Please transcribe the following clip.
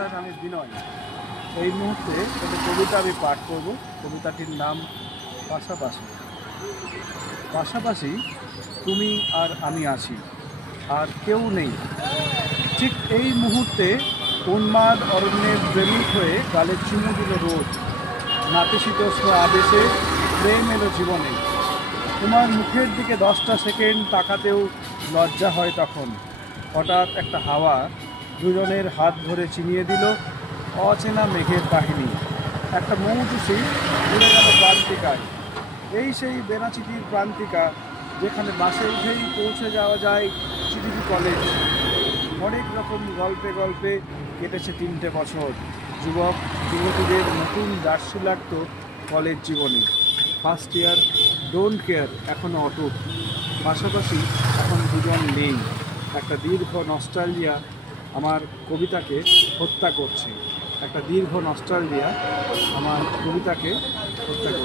নমস্কার, আমি বিনয়। এই মুহূর্তে একটা কবিতা আমি পাঠ করব। কবিতাটির নাম পাশাপাশি। পাশাপাশি তুমি আর আমি আছি, আর কেউ নেই। ঠিক এই মুহূর্তে উন্মাদ অরণ্যের প্রেমিক হয়ে গালে চুমু দিল রোদ। নাতিশীতোষ্ণ আবেশে প্রেম এলো জীবনে। তোমার মুখের দিকে 10টা সেকেন্ড তাকাতেও লজ্জা হয় তখন। হঠাৎ একটা হাওয়া দুজনের হাত ধরে চিনিয়ে দিল অচেনা মেঘের কাহিনী। একটা মৌটুসি উড়ে গেল প্রান্তিকায়। এই সেই বেনাচিতির প্রান্তিকা, যেখানে বাসে উঠেই পৌঁছে যাওয়া যায় চিঠিটি কলেজ। অনেক রকম গল্পে গল্পে কেটেছে 3টে বছর। যুবক যুবতীদের নতুন জার্সি লাগতো কলেজ জীবনে। ফার্স্ট ইয়ার, ডোন্ট কেয়ার এখনও অটুট। পাশাপাশি এখন দুজন নেই। একটা দীর্ঘ নস্টালজিয়া আমার কবিতাকে হত্যা করছে। একটা দীর্ঘ নস্টালজিয়া আমার কবিতাকে হত্যা করছে।